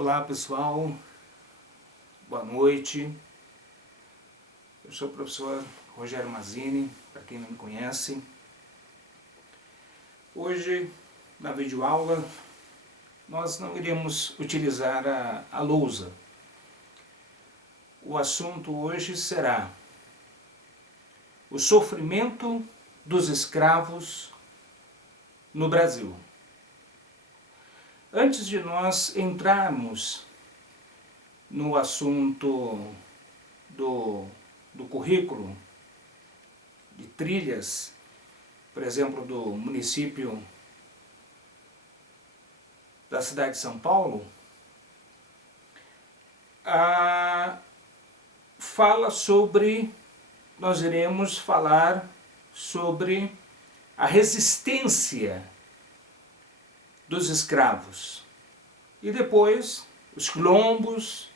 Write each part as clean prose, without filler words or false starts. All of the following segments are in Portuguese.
Olá pessoal, boa noite. Eu sou o professor Rogério Mazzini, para quem não me conhece. Hoje, na videoaula, nós não iremos utilizar a lousa. O assunto hoje será o sofrimento dos escravos no Brasil. Antes de nós entrarmos no assunto do currículo de trilhas, por exemplo, do município da cidade de São Paulo, nós iremos falar sobre a resistência dos escravos e depois os quilombos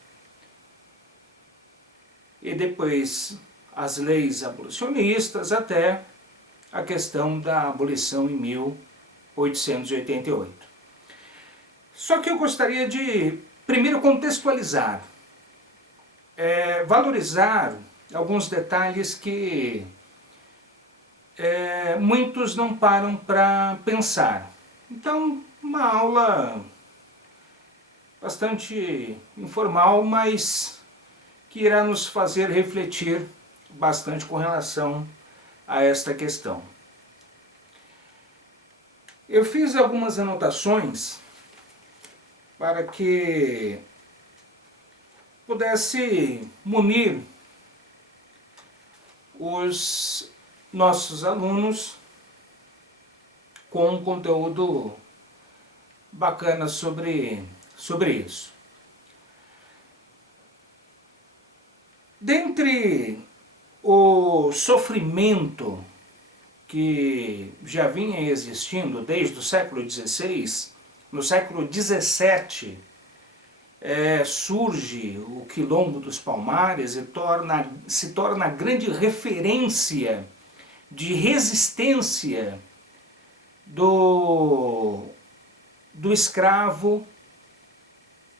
e depois as leis abolicionistas até a questão da abolição em 1888. Só que eu gostaria de primeiro contextualizar, valorizar alguns detalhes que muitos não param para pensar. Então, uma aula bastante informal, mas que irá nos fazer refletir bastante com relação a esta questão. Eu fiz algumas anotações para que pudesse munir os nossos alunos com um conteúdo bacana sobre isso. Dentre o sofrimento que já vinha existindo desde o século XVI, no século XVII surge o Quilombo dos Palmares e se torna a grande referência de resistência do escravo,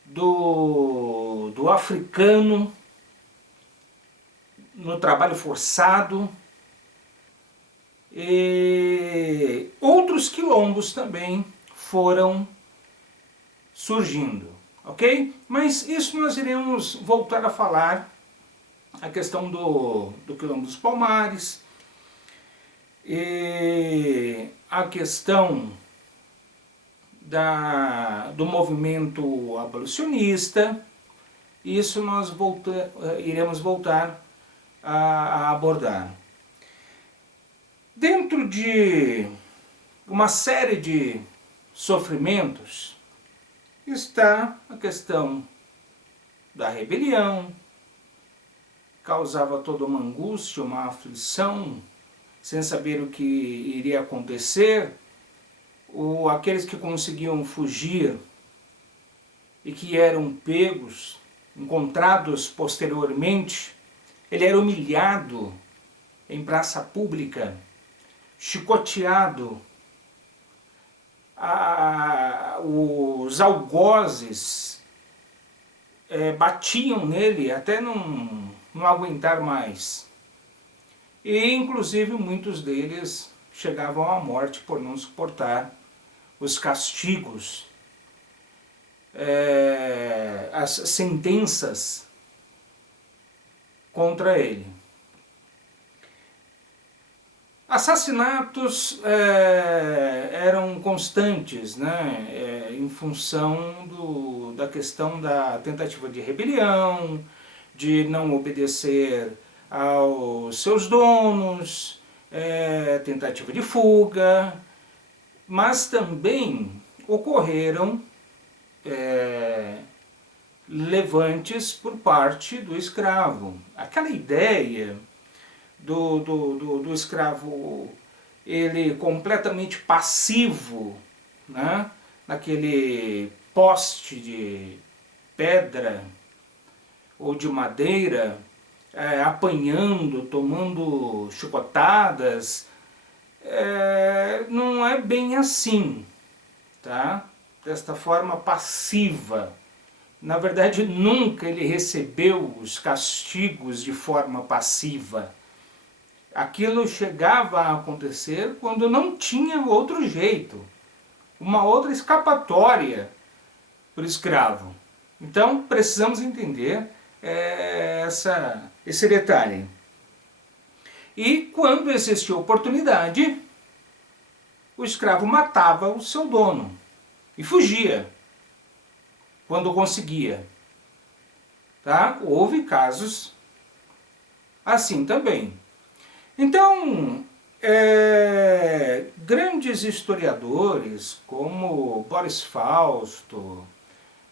do africano, no trabalho forçado, e outros quilombos também foram surgindo, ok? Mas isso nós iremos voltar a falar, a questão do Quilombo dos Palmares, e a questão do movimento abolicionista. Isso nós iremos voltar a abordar. Dentro de uma série de sofrimentos está a questão da rebelião, causava toda uma angústia, uma aflição, sem saber o que iria acontecer. Aqueles que conseguiam fugir e que eram pegos, encontrados posteriormente, ele era humilhado em praça pública, chicoteado, os algozes batiam nele até não aguentar mais. E inclusive muitos deles chegavam à morte por não suportar os castigos, as sentenças contra ele. Assassinatos eram constantes, né, em função da questão da tentativa de rebelião, de não obedecer aos seus donos, tentativa de fuga, mas também ocorreram levantes por parte do escravo. Aquela ideia do escravo, ele completamente passivo, né, naquele poste de pedra ou de madeira, apanhando, tomando chicotadas, não é bem assim, tá? Desta forma passiva, na verdade nunca ele recebeu os castigos de forma passiva. Aquilo chegava a acontecer quando não tinha outro jeito, uma outra escapatória para o escravo. Então precisamos entender esse detalhe. E quando existia oportunidade, o escravo matava o seu dono e fugia quando conseguia. Tá? Houve casos assim também. Então, grandes historiadores como Boris Fausto,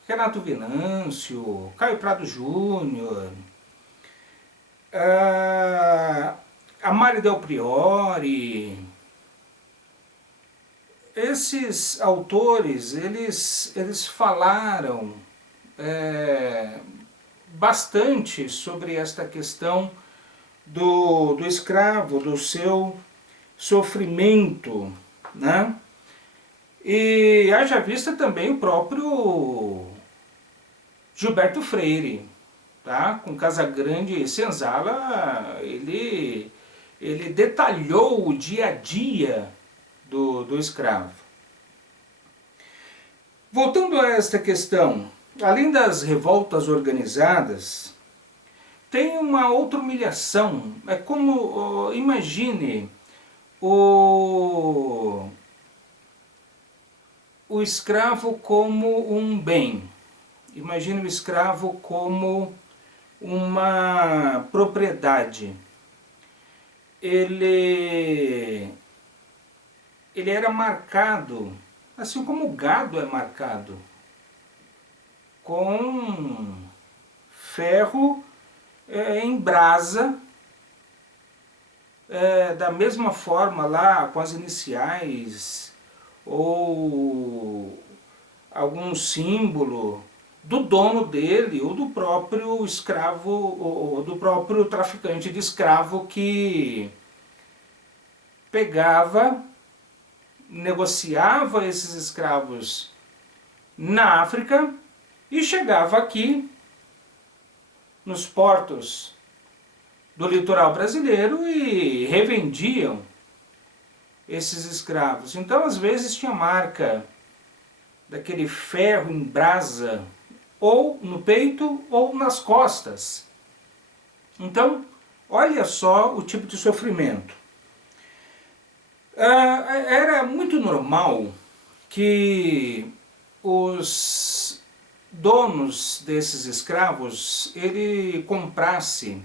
Renato Venâncio, Caio Prado Júnior, Amário Del Priori, esses autores, eles falaram bastante sobre esta questão do escravo, do seu sofrimento, né? E haja vista também o próprio Gilberto Freire, tá? Com Casagrande e Senzala, ele detalhou o dia a dia do escravo. Voltando a esta questão, além das revoltas organizadas, tem uma outra humilhação. É como, imagine, o escravo como um bem. Imagine o escravo como uma propriedade. Ele era marcado, assim como o gado é marcado, com ferro em brasa, da mesma forma lá com as iniciais ou algum símbolo do dono dele ou do próprio escravo ou do próprio traficante de escravo que pegava, negociava esses escravos na África e chegava aqui nos portos do litoral brasileiro e revendiam esses escravos. Então, às vezes, tinha marca daquele ferro em brasa, ou no peito ou nas costas. Então, olha só o tipo de sofrimento. Era muito normal que os donos desses escravos, ele comprasse,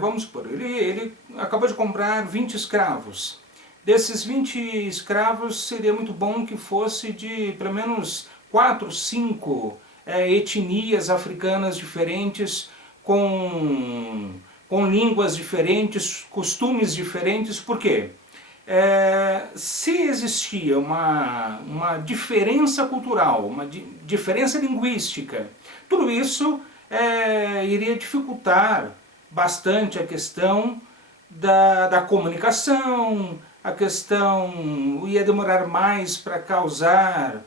vamos supor, ele acabou de comprar 20 escravos. Desses 20 escravos, seria muito bom que fosse de pelo menos 4, 5 etnias africanas diferentes, com línguas diferentes, costumes diferentes. Por quê? Se existia uma diferença cultural, uma diferença linguística, tudo isso iria dificultar bastante a questão da comunicação, a questão ia demorar mais para causar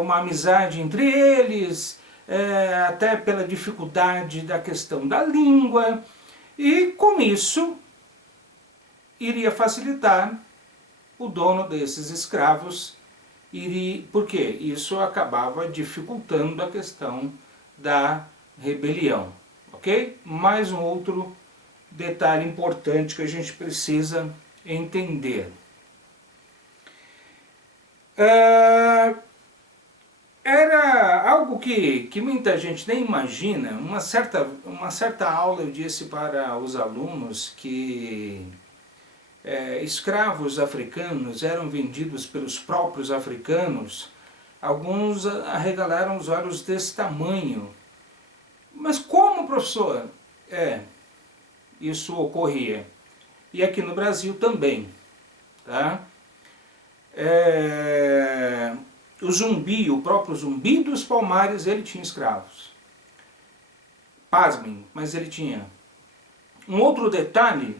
uma amizade entre eles, até pela dificuldade da questão da língua, e com isso iria facilitar o dono desses escravos, porque isso acabava dificultando a questão da rebelião. Ok? Mais um outro detalhe importante que a gente precisa entender. Era algo que muita gente nem imagina. Uma certa aula eu disse para os alunos que escravos africanos eram vendidos pelos próprios africanos. Alguns arregalaram os olhos desse tamanho. Mas como, professor? Isso ocorria. E aqui no Brasil também. Tá? O Zumbi, o próprio Zumbi dos Palmares, ele tinha escravos. Pasmem, mas ele tinha. Um outro detalhe,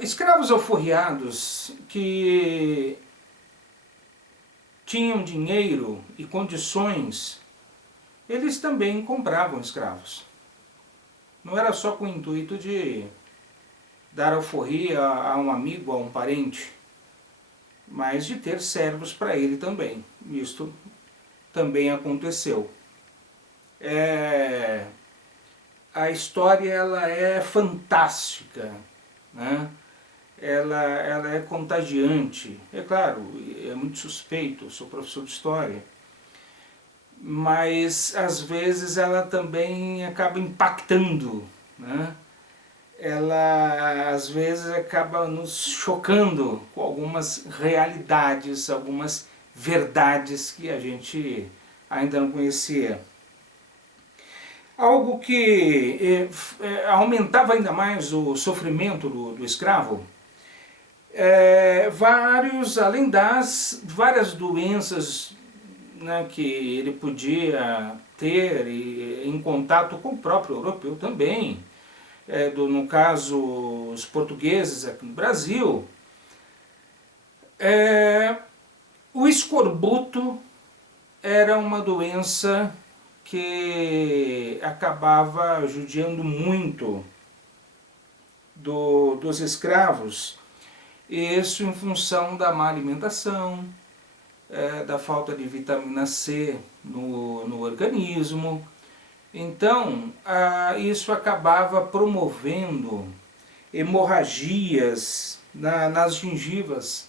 escravos alforriados que tinham dinheiro e condições, eles também compravam escravos. Não era só com o intuito de dar alforria a um amigo, a um parente, mas de ter servos para ele também. Isto também aconteceu. A história ela é fantástica, né? Ela é contagiante. É claro, é muito suspeito, eu sou professor de história, mas às vezes ela também acaba impactando, né? Ela às vezes acaba nos chocando com algumas realidades, algumas verdades que a gente ainda não conhecia. Algo que aumentava ainda mais o sofrimento do escravo, além das várias doenças, né, que ele podia ter em contato com o próprio europeu também, no caso os portugueses aqui no Brasil, o escorbuto era uma doença que acabava judiando muito dos escravos, isso em função da má alimentação, da falta de vitamina C no organismo. Então, isso acabava promovendo hemorragias nas gengivas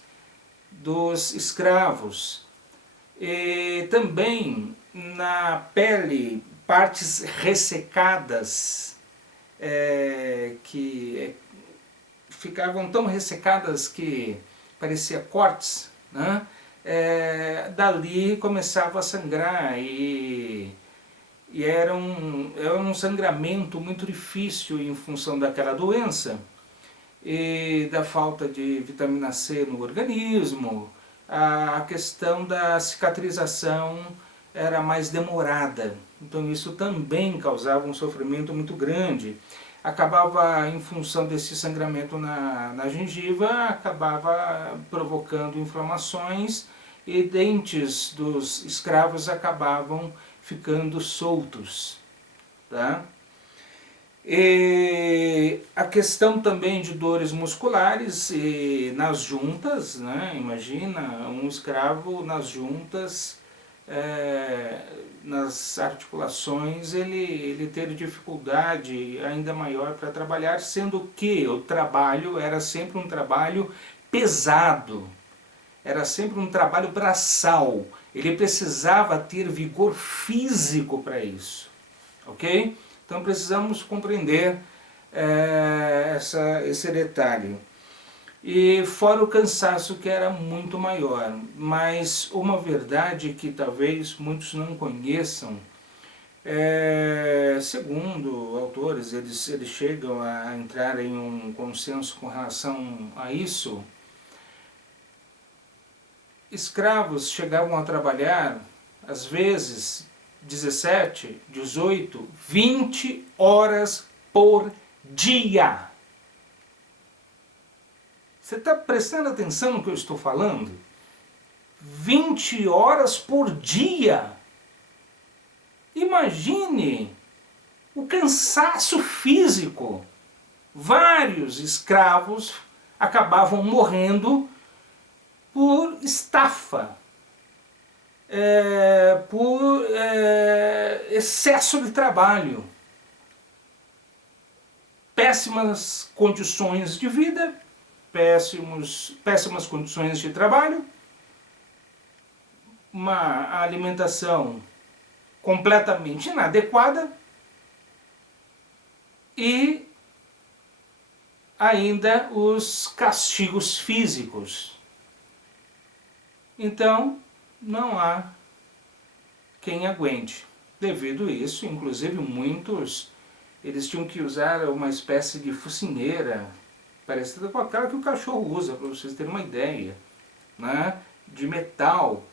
dos escravos. E também na pele, partes ressecadas, que ficavam tão ressecadas que parecia cortes, né? Dali começava a sangrar e era um sangramento muito difícil em função daquela doença e da falta de vitamina C no organismo. A questão da cicatrização era mais demorada, então isso também causava um sofrimento muito grande. Acabava, em função desse sangramento na gengiva, acabava provocando inflamações e dentes dos escravos acabavam ficando soltos, tá? E a questão também de dores musculares nas juntas, né? Imagina um escravo nas juntas, nas articulações, ele ter dificuldade ainda maior para trabalhar, sendo que o trabalho era sempre um trabalho pesado, era sempre um trabalho braçal, ele precisava ter vigor físico para isso, ok? Então precisamos compreender esse detalhe. E fora o cansaço que era muito maior, mas uma verdade que talvez muitos não conheçam, segundo autores, eles chegam a entrar em um consenso com relação a isso. Escravos chegavam a trabalhar, às vezes, 17, 18, 20 horas por dia. Você está prestando atenção no que eu estou falando? 20 horas por dia. Imagine o cansaço físico. Vários escravos acabavam morrendo por estafa, por excesso de trabalho, péssimas condições de vida, péssimas condições de trabalho, uma alimentação completamente inadequada e ainda os castigos físicos. Então, não há quem aguente. Devido a isso, inclusive muitos, eles tinham que usar uma espécie de focinheira, parecida com aquela que o cachorro usa, para vocês terem uma ideia, né? De metal,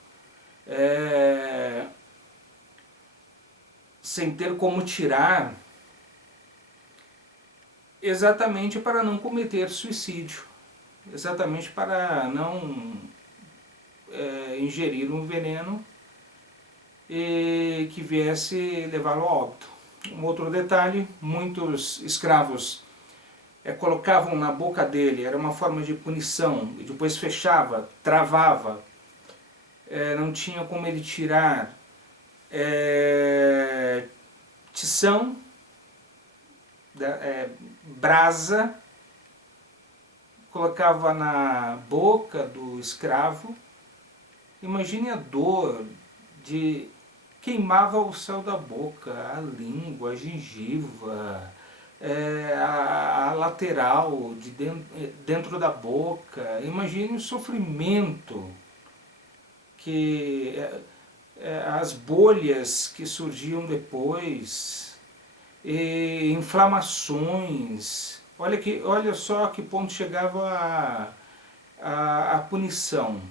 sem ter como tirar, exatamente para não cometer suicídio, exatamente para não ingerir um veneno e que viesse levá-lo a óbito. Um outro detalhe, muitos escravos colocavam na boca dele, era uma forma de punição, e depois fechava, travava, não tinha como ele tirar, tição, brasa, colocava na boca do escravo. Imagine a dor de queimava o céu da boca, a língua, a gengiva, a lateral de dentro da boca. Imagine o sofrimento que as bolhas que surgiam depois, e inflamações. Olha só a que ponto chegava a punição.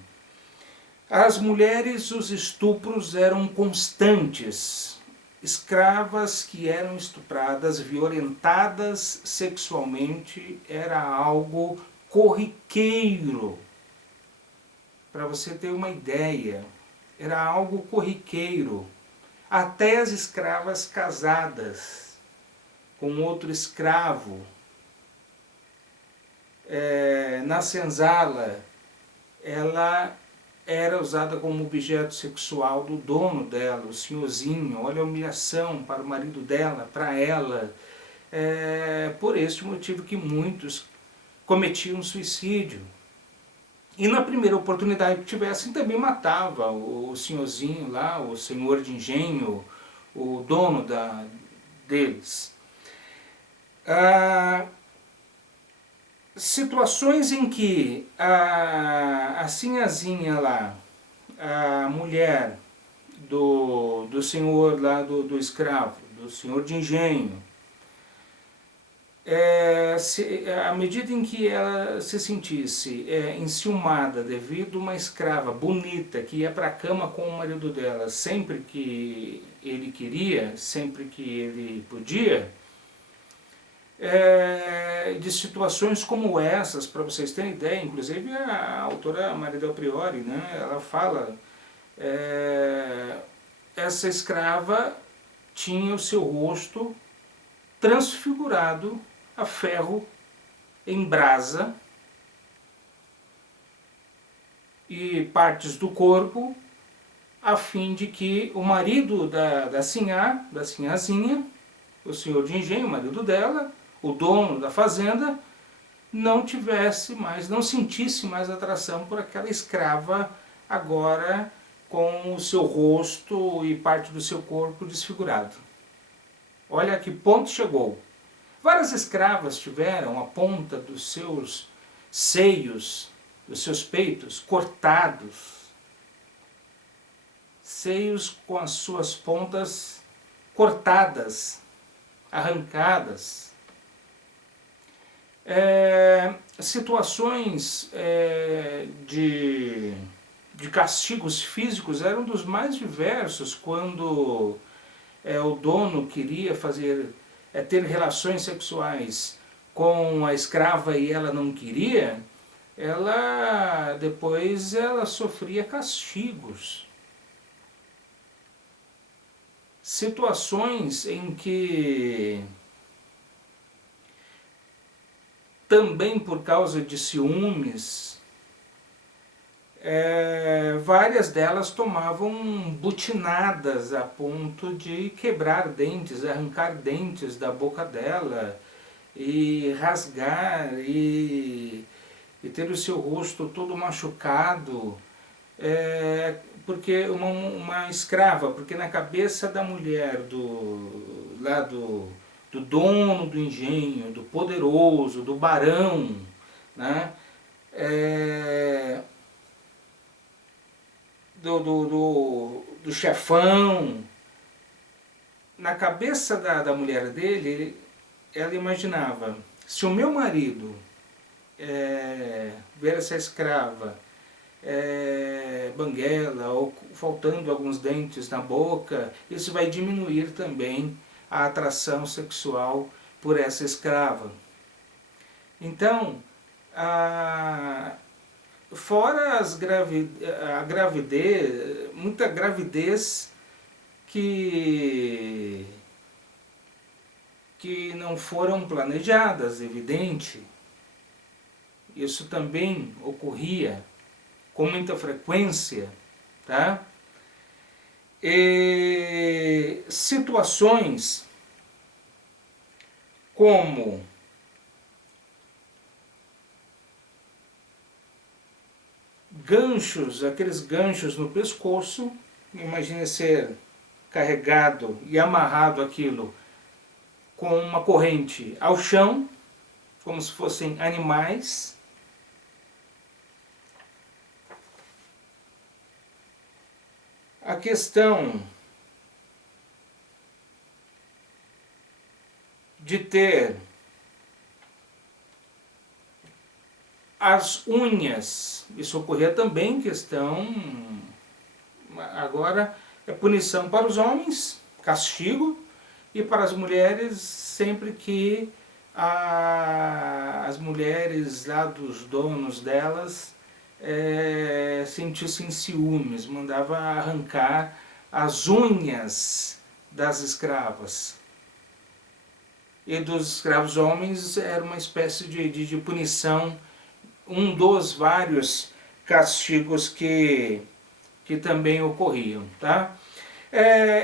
As mulheres, os estupros eram constantes. Escravas que eram estupradas, violentadas sexualmente, era algo corriqueiro. Para você ter uma ideia, era algo corriqueiro. Até as escravas casadas com outro escravo, na senzala, ela era usada como objeto sexual do dono dela, o senhorzinho. Olha a humilhação para o marido dela, para ela. Por este motivo que muitos cometiam suicídio. E na primeira oportunidade que tivessem, também matava o senhorzinho lá, o senhor de engenho, o dono deles. Situações em que a sinhazinha lá, a mulher do senhor lá, do escravo, do senhor de engenho, à medida em que ela se sentisse enciumada devido a uma escrava bonita que ia para a cama com o marido dela sempre que ele queria, sempre que ele podia, de situações como essas, para vocês terem ideia, inclusive a autora Maria del Priore, né, ela fala, essa escrava tinha o seu rosto transfigurado a ferro em brasa e partes do corpo, a fim de que o marido da sinhazinha, o senhor de engenho, o marido dela, o dono da fazenda, não sentisse mais atração por aquela escrava agora com o seu rosto e parte do seu corpo desfigurado. Olha a que ponto chegou. Várias escravas tiveram a ponta dos seus seios, dos seus peitos, cortados. Seios com as suas pontas cortadas, arrancadas. Situações de castigos físicos eram dos mais diversos, quando o dono queria ter relações sexuais com a escrava e ela não queria, depois ela sofria castigos. Situações em que, também por causa de ciúmes, várias delas tomavam butinadas a ponto de quebrar dentes, arrancar dentes da boca dela e rasgar e ter o seu rosto todo machucado, porque uma escrava, porque na cabeça da mulher do dono do engenho, do poderoso, do barão, né, do chefão, na cabeça da mulher dele, ela imaginava, se o meu marido ver essa escrava banguela ou faltando alguns dentes na boca, isso vai diminuir também a atração sexual por essa escrava. Então, fora a gravidez, muita gravidez que não foram planejadas, evidente. Isso também ocorria com muita frequência, tá? E situações como ganchos, aqueles ganchos no pescoço, imagine ser carregado e amarrado aquilo com uma corrente ao chão, como se fossem animais. A questão de ter as unhas, isso ocorria também, questão, agora é punição para os homens, castigo, e para as mulheres, sempre que as mulheres lá dos donos delas sentissem ciúmes, mandava arrancar as unhas das escravas. E dos escravos homens era uma espécie de punição, um dos vários castigos que também ocorriam, tá?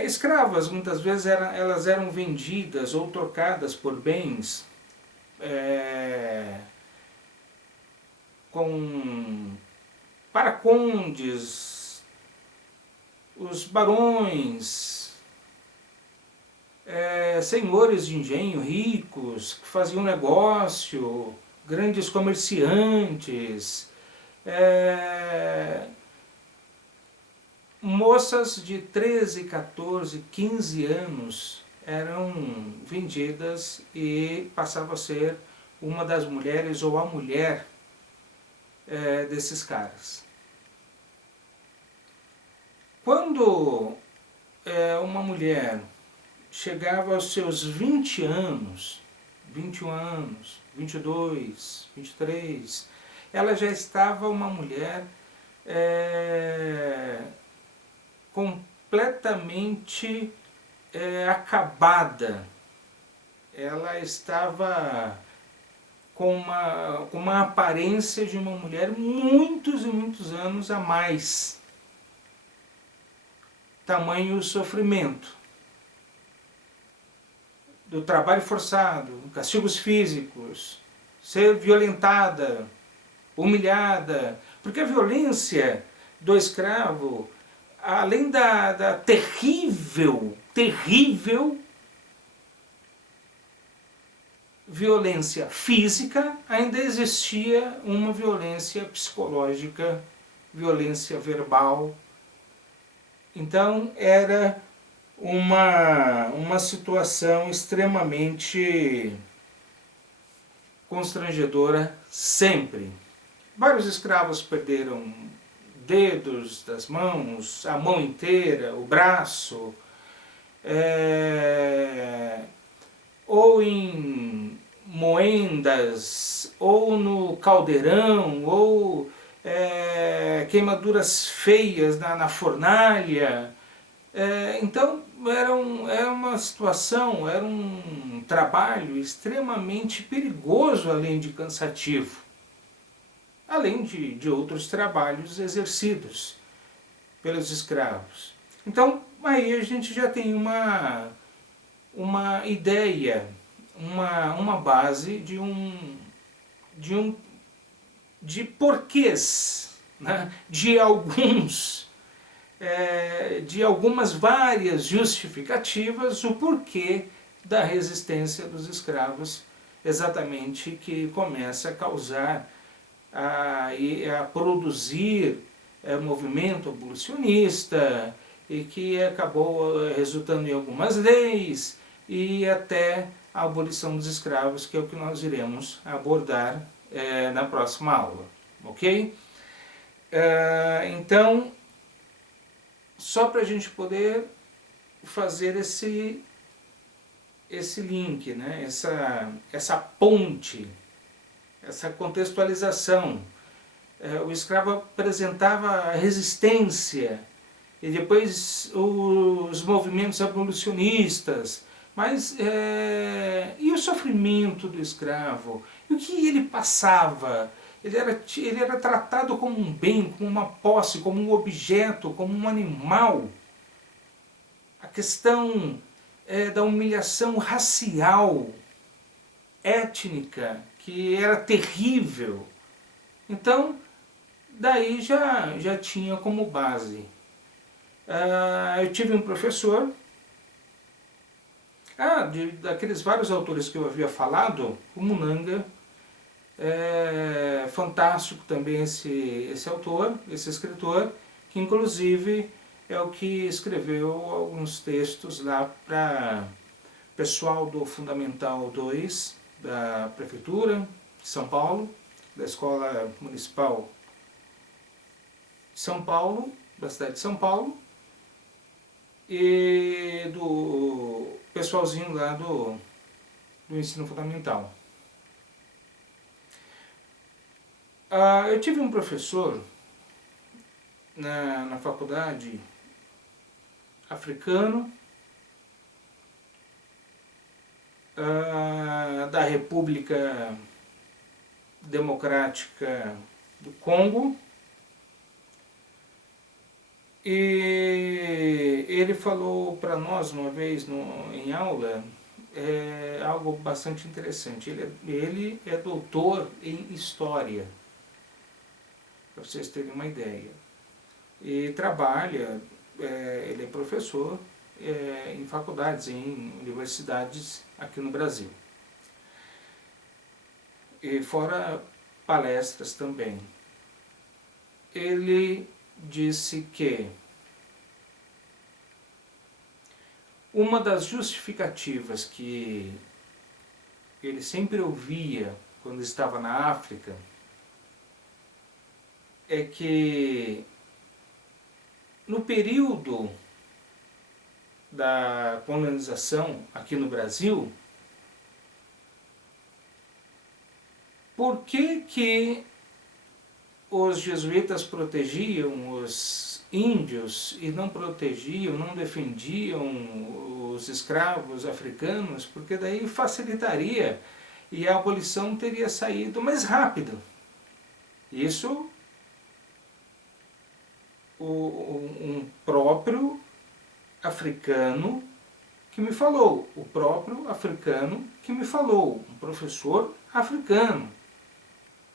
Escravas, muitas vezes, elas eram vendidas ou trocadas por bens para condes, os barões, senhores de engenho ricos, que faziam negócio, grandes comerciantes, moças de 13, 14, 15 anos eram vendidas e passava a ser uma das mulheres ou a mulher desses caras. Quando uma mulher chegava aos seus 20 anos, 21 anos, 22, 23, ela já estava uma mulher completamente acabada. Ela estava com uma aparência de uma mulher muitos e muitos anos a mais. Tamanho sofrimento do trabalho forçado, castigos físicos, ser violentada, humilhada, porque a violência do escravo, além da terrível violência física, ainda existia uma violência psicológica, violência verbal. Então era uma situação extremamente constrangedora sempre. Vários escravos perderam dedos das mãos, a mão inteira, o braço, ou em moendas, ou no caldeirão, ou queimaduras feias na fornalha. Então era uma situação, era um trabalho extremamente perigoso, além de cansativo, além de outros trabalhos exercidos pelos escravos. Então aí a gente já tem uma ideia, uma base de porquês, né? de algumas várias justificativas, o porquê da resistência dos escravos, exatamente, que começa a causar, a produzir movimento abolicionista, e que acabou resultando em algumas leis, e até a abolição dos escravos, que é o que nós iremos abordar na próxima aula, ok? Então, só para a gente poder fazer esse link, né? essa ponte, essa contextualização. o escravo apresentava resistência, e depois os movimentos abolicionistas, mas e o sofrimento do escravo? E o que ele passava? Ele era tratado como um bem, como uma posse, como um objeto, como um animal. A questão da humilhação racial, étnica, que era terrível. Então, daí já tinha como base. Eu tive um professor, daqueles vários autores que eu havia falado, o Munanga, fantástico também esse autor, esse escritor, que inclusive é o que escreveu alguns textos lá para pessoal do Fundamental 2 da Prefeitura de São Paulo, da Escola Municipal de São Paulo, da cidade de São Paulo, e do pessoalzinho lá do ensino fundamental. Eu tive um professor na faculdade africano, da República Democrática do Congo, e ele falou para nós uma vez em aula algo bastante interessante. Ele é doutor em História, para vocês terem uma ideia, e trabalha, ele é professor em faculdades, em universidades aqui no Brasil, e fora palestras também. Ele disse que uma das justificativas que ele sempre ouvia quando estava na África é que no período da colonização aqui no Brasil, por que os jesuítas protegiam os índios e não protegiam, não defendiam os escravos africanos? Porque daí facilitaria e a abolição teria saído mais rápido. Isso um próprio africano que me falou, um professor africano,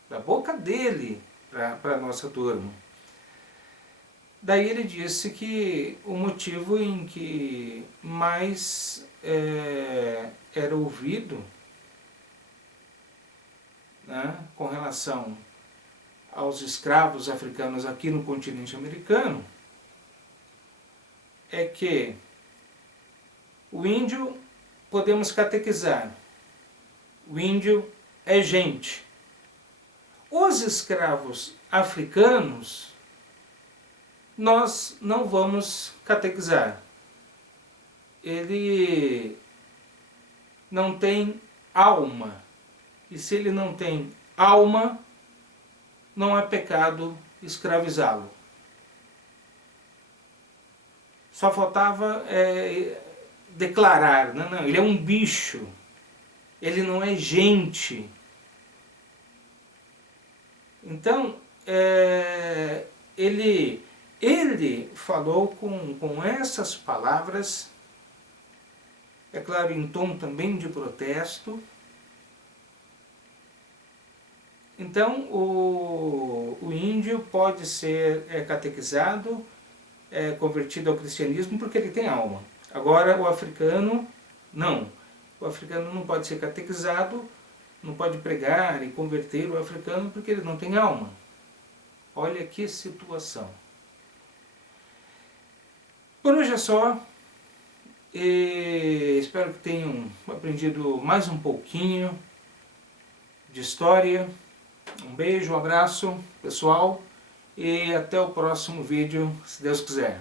da boca dele para a nossa turma. Daí ele disse que o motivo em que mais era ouvido, né, com relação aos escravos africanos aqui no continente americano, é que o índio podemos catequizar, o índio é gente. Os escravos africanos nós não vamos catequizar. Ele não tem alma. E se ele não tem alma, não é pecado escravizá-lo. Só faltava declarar, não, ele é um bicho, ele não é gente. Então, ele falou com essas palavras, é claro, em tom também de protesto. Então, o índio pode ser catequizado, convertido ao cristianismo, porque ele tem alma. Agora, o africano, não. O africano não pode ser catequizado, não pode pregar e converter o africano, porque ele não tem alma. Olha que situação. Por hoje é só. E espero que tenham aprendido mais um pouquinho de história. Um beijo, um abraço, pessoal, e até o próximo vídeo, se Deus quiser.